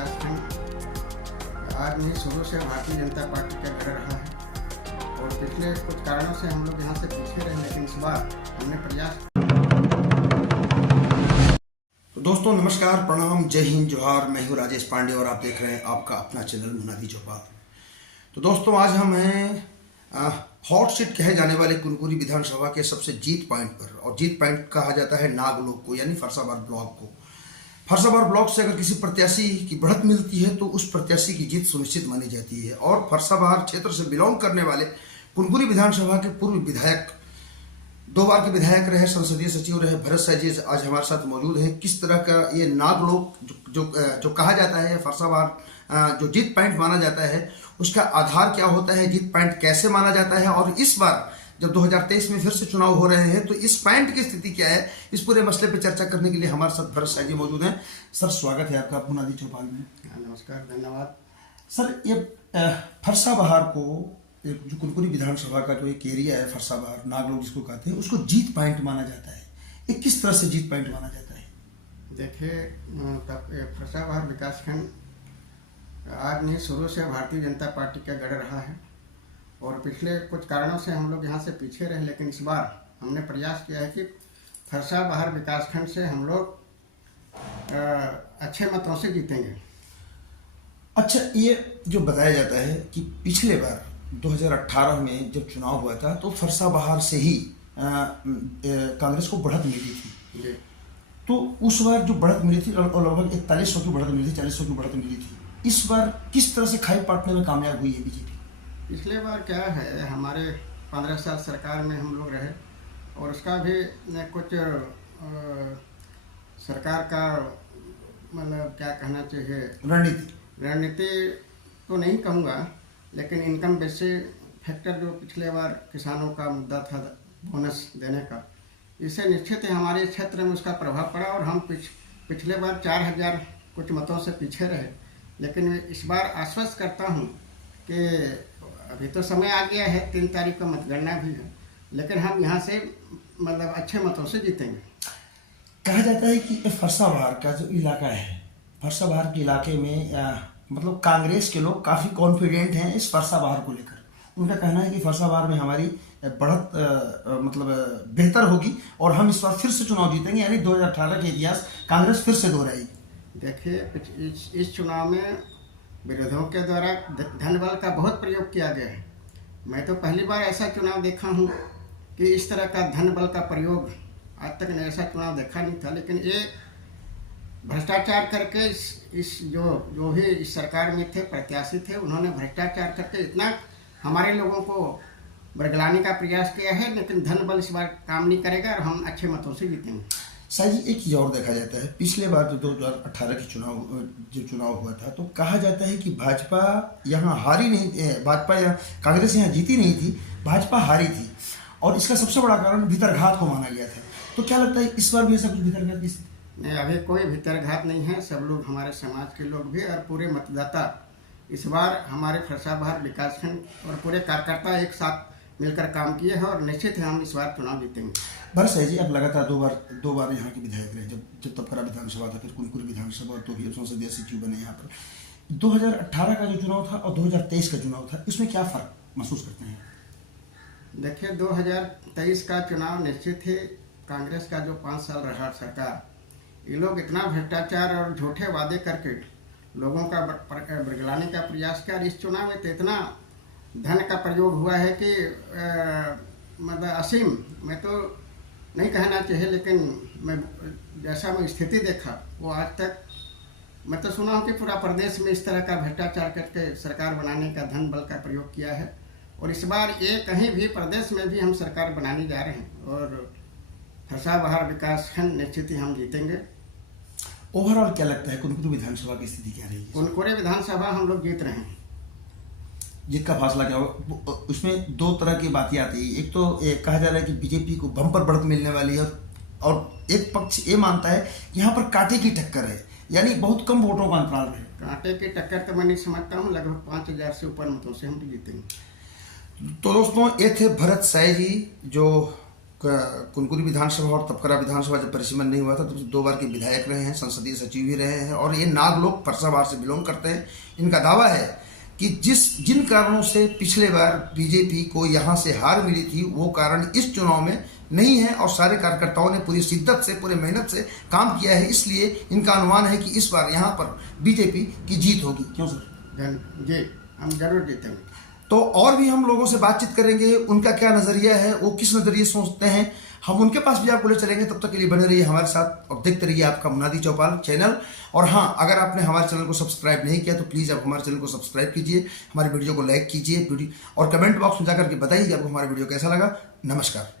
विकासखंड आज नहीं शुरू से भारतीय जनता पार्टी का गढ़ रहा है और पिछले कुछ कारणों से हम लोग यहाँ से पीछे रहे, लेकिन इस बार हमने प्रयास। तो दोस्तों नमस्कार, प्रणाम, जय हिंद, जोहार। मैं हूँ राजेश पांडे और आप देख रहे हैं आपका अपना चैनल मुनादी चौपाल। तो दोस्तों आज हम हैं हॉट सीट कहे जाने वाले कुनकुरी विधानसभा के सबसे जीत पॉइंट पर, और जीत पॉइंट कहा जाता है नागलोक को, यानी फरसाबाद ब्लॉक को। फरसाबाद ब्लॉक से अगर किसी प्रत्याशी की बढ़त मिलती है तो उस प्रत्याशी की जीत सुनिश्चित मानी जाती है। और फरसाबाद क्षेत्र से बिलोंग करने वाले कुनकुरी विधानसभा के पूर्व विधायक, 2 बार के विधायक रहे, संसदीय सचिव रहे, भरत साह जी आज हमारे साथ मौजूद हैं। किस तरह का ये नागलोक जो कहा जाता है, फरसाबाद जो जीत पॉइंट माना जाता है, उसका आधार क्या होता है, जीत पॉइंट कैसे माना जाता है, और इस बार जब 2023 में फिर से चुनाव हो रहे हैं तो इस पॉइंट की स्थिति क्या है, इस पूरे मसले पर चर्चा करने के लिए हमारे साथ भरत साह जी मौजूद हैं। सर स्वागत है आपका मुनादी चौपाल में। नमस्कार, धन्यवाद। सर ये फरसाबहार को, जो कुनकुरी विधानसभा का जो एक एरिया है फरसाबहार, नागलोक जिसको कहते हैं, उसको जीत पॉइंट माना जाता है। ये किस तरह से जीत पॉइंट माना जाता है? देखिए, फरसाबहार विकासखंड आज नहीं शुरू से भारतीय जनता पार्टी का गढ़ रहा है और पिछले कुछ कारणों से हम लोग यहाँ से पीछे रहे, लेकिन इस बार हमने प्रयास किया है कि फरसाबहार विकासखंड से हम लोग अच्छे मतों से जीतेंगे। अच्छा, ये जो बताया जाता है कि पिछले बार 2018 में जब चुनाव हुआ था तो फरसाबहार से ही कांग्रेस को बढ़त मिली थी जी। तो उस बार जो बढ़त मिली थी लगभग 4100 की बढ़त मिली थी, 4000 की बढ़त मिली थी। इस बार किस तरह से खाई पाटने में कामयाब हुई है बीजेपी? पिछले बार क्या है, हमारे 15 साल सरकार में हम लोग रहे और उसका भी कुछ सरकार का मतलब क्या कहना चाहिए, रणनीति तो नहीं कहूँगा, लेकिन इनकम बेसिस फैक्टर जो पिछले बार किसानों का मुद्दा था बोनस देने का, इससे निश्चित ही हमारे क्षेत्र में उसका प्रभाव पड़ा और हम पिछले बार 4000 कुछ मतों से पीछे रहे। लेकिन इस बार आश्वस्त करता हूँ कि अभी तो समय आ गया है, 3 तारीख को मतगणना भी है, लेकिन हम यहाँ से मतलब अच्छे मतों से जीतेंगे। कहा जाता है कि फरसाबहार का जो इलाका है, फरसाबहार के इलाके में मतलब कांग्रेस के लोग काफ़ी कॉन्फिडेंट हैं इस फरसाबहार को लेकर। उनका कहना है कि फरसाबहार में हमारी बढ़त मतलब बेहतर होगी और हम इस बार फिर से चुनाव जीतेंगे, यानी 2018 के इतिहास कांग्रेस फिर से दोहराएगी। देखिए, इस चुनाव में विरोधियों के द्वारा धन बल का बहुत प्रयोग किया गया है। मैं तो पहली बार ऐसा चुनाव देखा हूँ कि इस तरह का धन बल का प्रयोग आज तक ने ऐसा चुनाव देखा नहीं था। लेकिन ये भ्रष्टाचार करके इस जो भी इस सरकार में थे, प्रत्याशी थे, उन्होंने भ्रष्टाचार करके इतना हमारे लोगों को बरगलाने का प्रयास किया है, लेकिन धन बल इस बार काम नहीं करेगा और हम अच्छे मतों से जीतेंगे। शाह जी, एक चीज़ और देखा जाता है, पिछले बार जो 2018 की चुनाव हुआ था तो कहा जाता है कि भाजपा यहाँ हारी नहीं, भाजपा यहाँ कांग्रेस यहाँ जीती नहीं थी, भाजपा हारी थी, और इसका सबसे बड़ा कारण भीतरघात को माना गया था। तो क्या लगता है इस बार भी ऐसा कुछ भीतरघात की स्थिति? नहीं, अभी कोई भीतरघात नहीं है। सब लोग, हमारे समाज के लोग भी और पूरे मतदाता इस बार हमारे फरसाबहार विकासखंड और पूरे कार्यकर्ता एक साथ मिलकर काम किए हैं और निश्चित ही हम इस बार चुनाव जीतेंगे। भरत साह जी, आप लगातार दो बार यहाँ के विधायक रहे, जब तपकरा विधानसभा था, फिर कुनकुरी विधानसभा, तो भी संसदीय सचिव बने यहाँ पर। 2018 का जो चुनाव था और 2023 का चुनाव था, इसमें क्या फर्क महसूस करते हैं? देखिए, 2023 का चुनाव निश्चित ही कांग्रेस का जो 5 साल रहा सरकार, ये लोग इतना भ्रष्टाचार और झूठे वादे करके लोगों का बरगलाने का प्रयास किया। इस चुनाव में तो इतना धन का प्रयोग हुआ है कि मतलब असीम, मैं तो नहीं कहना चाहिए, लेकिन मैं जैसा मैं स्थिति देखा वो आज तक मैं तो सुना हूँ कि पूरा प्रदेश में इस तरह का भ्रष्टाचार करके सरकार बनाने का धन बल का प्रयोग किया है। और इस बार ये कहीं भी प्रदेश में भी हम सरकार बनाने जा रहे हैं और फरसाबहार विकासखंड निश्चित ही हम जीतेंगे। ओवरऑल क्या लगता है कुनकुरी विधानसभा की स्थिति क्या रहेगी? कुनकुरी विधानसभा हम लोग जीत रहे हैं। जीत का फासला क्या होगा? उसमें 2 तरह की बातें आती है। एक तो कहा जा रहा है कि बीजेपी को बम्पर बढ़त मिलने वाली है, और एक पक्ष ये मानता है कि यहाँ पर कांटे की टक्कर है, यानी बहुत कम वोटों का अंतराल है। कांटे की टक्कर तो मैं नहीं समझता हूँ, लगभग 5000 से ऊपर मतों से हम जीतेंगे। तो दोस्तों, ये थे भरत साह जी, जो कुनकुरी विधानसभा और तपकरा विधानसभा जब परिसीमन नहीं हुआ था तो 2 बार के विधायक रहे हैं, संसदीय सचिव भी रहे हैं और ये नाग लोग परसावार से बिलोंग करते हैं। इनका दावा है कि जिन कारणों से पिछले बार बीजेपी को यहाँ से हार मिली थी वो कारण इस चुनाव में नहीं है और सारे कार्यकर्ताओं ने पूरी शिद्दत से, पूरे मेहनत से काम किया है, इसलिए इनका अनुमान है कि इस बार यहाँ पर बीजेपी की जीत होगी। क्यों सर? जी, हम जरूर जीतेंगे। तो और भी हम लोगों से बातचीत करेंगे, उनका क्या नजरिया है, वो किस नजरिए सोचते हैं, हम उनके पास भी आपको ले चलेंगे। तब तक के लिए बने रहिए हमारे साथ और देखते रहिए आपका मुनादी चौपाल चैनल। और हाँ, अगर आपने हमारे चैनल को सब्सक्राइब नहीं किया तो प्लीज़ आप हमारे चैनल को सब्सक्राइब कीजिए, हमारे वीडियो को लाइक कीजिए और कमेंट बॉक्स में जाकर के बताइए कि आपको हमारा वीडियो कैसा लगा। नमस्कार।